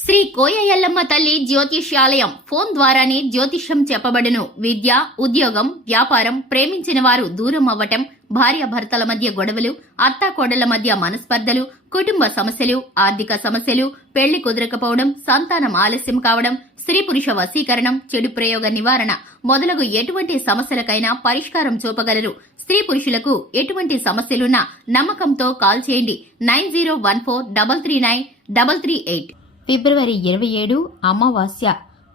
శ్రీ కోయ ఎల్లమ్మ తల్లి జ్యోతిష్యాలయం ఫోన్ ద్వారానే జ్యోతిష్యం చెప్పబడును. విద్య, ఉద్యోగం, వ్యాపారం, ప్రేమించిన వారు దూరం అవ్వటం, భార్యాభర్తల మధ్య గొడవలు, అత్తాకోడళ్ల మధ్య మనస్పర్ధలు, కుటుంబ సమస్యలు, ఆర్థిక సమస్యలు, పెళ్లి కుదరకపోవడం, సంతానం ఆలస్యం కావడం, స్త్రీ పురుష వశీకరణం, చెడు ప్రయోగ నివారణ మొదలగు ఎటువంటి సమస్యలకైనా పరిష్కారం చూపగలరు. స్త్రీ పురుషులకు ఎటువంటి సమస్యలున్నా నమ్మకంతో కాల్ చేయండి. 9014339338. ఫిబ్రవరి 27 అమావాస్య.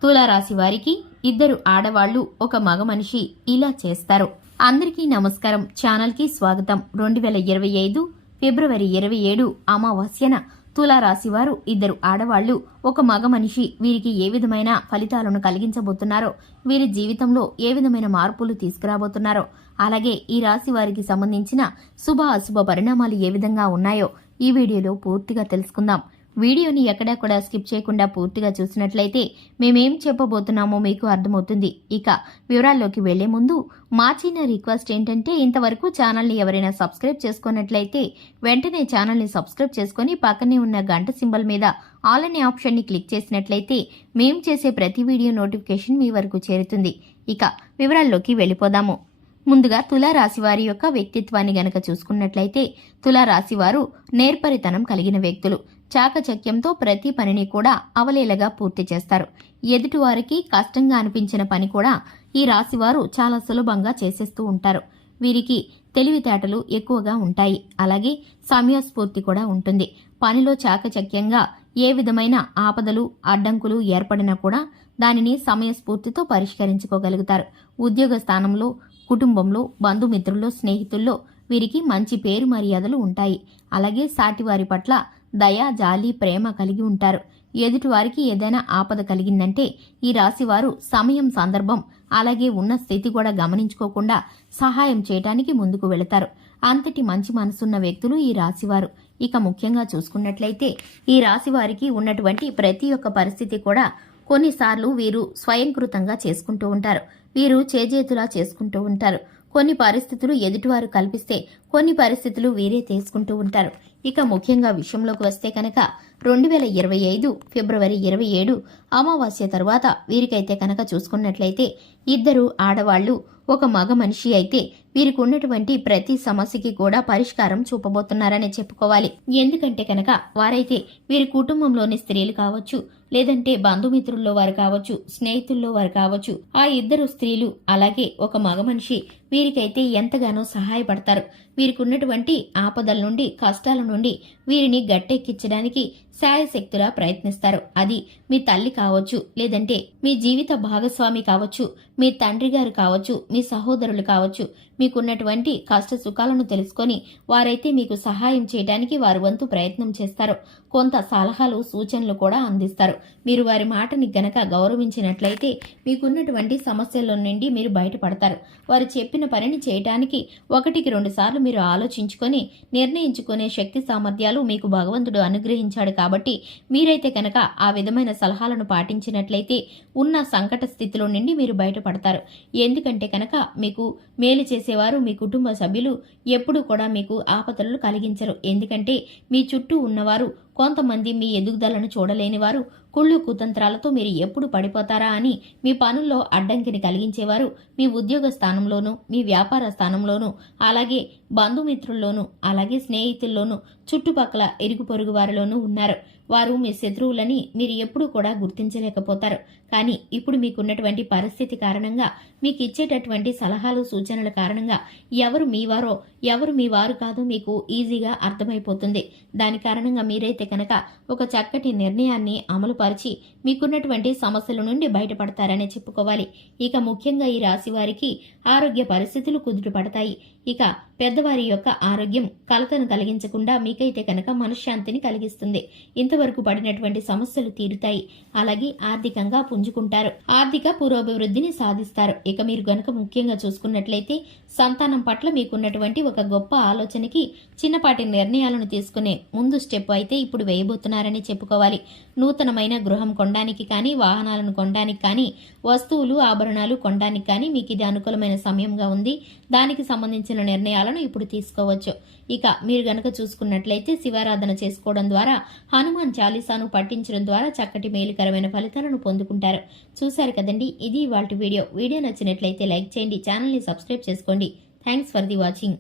తులారాశి వారికి ఇద్దరు ఆడవాళ్లు, ఒక మగ మనిషి ఇలా చేస్తారు. అందరికీ నమస్కారం. ఛానల్ కి స్వాగతం. 2025 ఫిబ్రవరి 27 అమావాస్యన తులారాశి వారు ఇద్దరు ఆడవాళ్లు, ఒక మగ మనిషి వీరికి ఏ విధమైన ఫలితాలను కలిగించబోతున్నారో, వీరి జీవితంలో ఏ విధమైన మార్పులు తీసుకురాబోతున్నారో, అలాగే ఈ రాశి వారికి సంబంధించిన శుభ అశుభ పరిణామాలు ఏ విధంగా ఉన్నాయో ఈ వీడియోలో పూర్తిగా తెలుసుకుందాం. వీడియోని ఎక్కడా కూడా స్కిప్ చేయకుండా పూర్తిగా చూసినట్లయితే మేమేం చెప్పబోతున్నామో మీకు అర్థమవుతుంది. ఇక వివరాల్లోకి వెళ్లే ముందు మా చిన్న రిక్వెస్ట్ ఏంటంటే, ఇంతవరకు ఛానల్ని ఎవరైనా సబ్స్క్రైబ్ చేసుకున్నట్లయితే వెంటనే ఛానల్ని సబ్స్క్రైబ్ చేసుకుని పక్కనే ఉన్న గంట సింబల్ మీద ఆల్ అనే ఆప్షన్ని క్లిక్ చేసినట్లయితే మేం చేసే ప్రతి వీడియో నోటిఫికేషన్ మీ వరకు చేరుతుంది. ఇక వివరాల్లోకి వెళ్ళిపోదాము. ముందుగా తులారాశివారి యొక్క వ్యక్తిత్వాన్ని గనక చూసుకున్నట్లయితే, తులారాశివారు నేర్పరితనం కలిగిన వ్యక్తులు. చాకచక్యంతో ప్రతి పనిని కూడా అవలీలగా పూర్తి చేస్తారు. ఎదుటివారికి కష్టంగా అనిపించిన పని కూడా ఈ రాశివారు చాలా సులభంగా చేసేస్తూ ఉంటారు. వీరికి తెలివితేటలు ఎక్కువగా ఉంటాయి. అలాగే సమయస్ఫూర్తి కూడా ఉంటుంది. పనిలో చాకచక్యంగా ఏ విధమైన ఆపదలు, అడ్డంకులు ఏర్పడినా కూడా దానిని సమయస్ఫూర్తితో పరిష్కరించుకోగలుగుతారు. ఉద్యోగ స్థానంలో, కుటుంబంలో, బంధుమిత్రుల్లో, స్నేహితుల్లో వీరికి మంచి పేరు మర్యాదలు ఉంటాయి. అలాగే సాటివారి పట్ల దయ, జాలి, ప్రేమ కలిగి ఉంటారు. ఎదుటివారికి ఏదైనా ఆపద కలిగిందంటే ఈ రాశివారు సమయం, సందర్భం, అలాగే ఉన్న స్థితి కూడా గమనించుకోకుండా సహాయం చేయడానికి ముందుకు వెళతారు. అంతటి మంచి మనసున్న వ్యక్తులు ఈ రాశివారు. ఇక ముఖ్యంగా చూసుకున్నట్లయితే ఈ రాశివారికి ఉన్నటువంటి ప్రతి ఒక్క పరిస్థితి కూడా కొన్నిసార్లు వీరు స్వయంకృతంగా చేసుకుంటూ ఉంటారు. వీరు చేజేతులా చేసుకుంటూ ఉంటారు. కొన్ని పరిస్థితులు ఎదుటివారు కల్పిస్తే కొన్ని పరిస్థితులు వీరే తీసుకుంటూ ఉంటారు. ఇక ముఖ్యంగా విషయంలోకి వస్తే కనుక 2025 ఫిబ్రవరి 27 అమావాస్య తర్వాత వీరికైతే కనుక చూసుకున్నట్లయితే ఇద్దరు ఆడవాళ్లు, ఒక మగ మనిషి అయితే వీరికి ఉన్నటువంటి ప్రతి సమస్యకి కూడా పరిష్కారం చూపబోతున్నారని చెప్పుకోవాలి. ఎందుకంటే కనుక వారైతే వీరి కుటుంబంలోని స్త్రీలు కావచ్చు, లేదంటే బంధుమిత్రుల్లో వారు కావచ్చు, స్నేహితుల్లో వారు కావచ్చు, ఆ ఇద్దరు స్త్రీలు అలాగే ఒక మగ మనిషి వీరికైతే ఎంతగానో సహాయపడతారు. వీరికి ఉన్నటువంటి ఆపదల నుండి, కష్టాల నుండి వీరిని గట్టెక్కించడానికి శాయశక్తులా ప్రయత్నిస్తారు. అది మీ తల్లి కావచ్చు, లేదంటే మీ జీవిత భాగస్వామి కావచ్చు, మీ తండ్రి గారు కావచ్చు, మీ సహోదరులు కావచ్చు. మీకున్నటువంటి కష్ట సుఖాలను తెలుసుకొని వారైతే మీకు సహాయం చేయడానికి వారి వంతు ప్రయత్నం చేస్తారు. కొంత సలహాలు, సూచనలు కూడా అందిస్తారు. మీరు వారి మాటని గనక గౌరవించినట్లయితే మీకున్నటువంటి సమస్యల నుండి మీరు బయటపడతారు. వారు చెప్పిన పనిని చేయటానికి 1-2 సార్లు మీరు ఆలోచించుకొని నిర్ణయించుకునే శక్తి సామర్థ్యాలు మీకు భగవంతుడు అనుగ్రహించాడు. కాబట్టి మీరైతే కనుక ఆ విధమైన సలహాలను పాటించినట్లయితే ఉన్న సంకట స్థితిలో నుండి మీరు బయటపడతారు. ఎందుకంటే కనుక మీకు మేలు చేసేవారు మీ కుటుంబ సభ్యులు ఎప్పుడూ కూడా మీకు ఆపదలు కలిగించరు. ఎందుకంటే మీ చుట్టూ ఉన్నవారు కొంతమంది మీ ఎదుగుదలను చూడలేని వారు కుళ్ళు కుతంత్రాలతో మీరు ఎప్పుడు పడిపోతారా అని మీ పనుల్లో అడ్డంకిని కలిగించేవారు మీ ఉద్యోగ స్థానంలోనూ, మీ వ్యాపార స్థానంలోనూ, అలాగే బంధుమిత్రుల్లోనూ, అలాగే స్నేహితుల్లోనూ, చుట్టుపక్కల ఇరుగు పొరుగు వారిలోనూ ఉన్నారు. వారు మీ శత్రువులని మీరు ఎప్పుడూ కూడా గుర్తించలేకపోతారు. కానీ ఇప్పుడు మీకున్నటువంటి పరిస్థితి కారణంగా, మీకు ఇచ్చేటటువంటి సలహాలు, సూచనల కారణంగా ఎవరు మీ వారో, ఎవరు మీ వారు కాదో మీకు ఈజీగా అర్థమైపోతుంది. దాని కారణంగా మీరైతే కనుక ఒక చక్కటి నిర్ణయాన్ని అమలుపరిచి మీకున్నటువంటి సమస్యల నుండి బయటపడతారని చెప్పుకోవాలి. ఇక ముఖ్యంగా ఈ రాశి వారికి ఆరోగ్య పరిస్థితులు కుదుటపడతాయి. ఇక పెద్దవారి యొక్క ఆరోగ్యం కలతను కలిగించకుండా మీకైతే కనుక మనశ్శాంతిని కలిగిస్తుంది. ఇంతవరకు పడినటువంటి సమస్యలు తీరుతాయి. అలాగే ఆర్థికంగా పుంజుకుంటారు. ఆర్థిక పురోభివృద్ధిని సాధిస్తారు. ఇక మీరు గనుక ముఖ్యంగా చూసుకున్నట్లయితే సంతానం పట్ల మీకున్నటువంటి ఒక గొప్ప ఆలోచనకి చిన్నపాటి నిర్ణయాలను తీసుకునే ముందు స్టెప్ అయితే ఇప్పుడు వేయబోతున్నారని చెప్పుకోవాలి. నూతనమైన గృహం కొనడానికి కానీ, వాహనాలను కొనడానికి కానీ, వస్తువులు, ఆభరణాలు కొనడానికి కానీ మీకు ఇది అనుకూలమైన సమయంగా ఉంది. దానికి సంబంధించిన నిర్ణయాలను నిర్ణయాలను ఇప్పుడు తీసుకోవచ్చు. ఇక మీరు గనక చూసుకున్నట్లయితే శివారాధన చేసుకోవడం ద్వారా, హనుమాన్ చాలీసాను పఠించడం ద్వారా చక్కటి మేలుకరమైన ఫలితాలను పొందుకుంటారు. చూశారు కదండి, ఇది ఇవాల్టి వీడియో. వీడియో నచ్చినట్లయితే లైక్ చేయండి, ఛానల్ని సబ్స్క్రైబ్ చేసుకోండి. Thanks for the watching.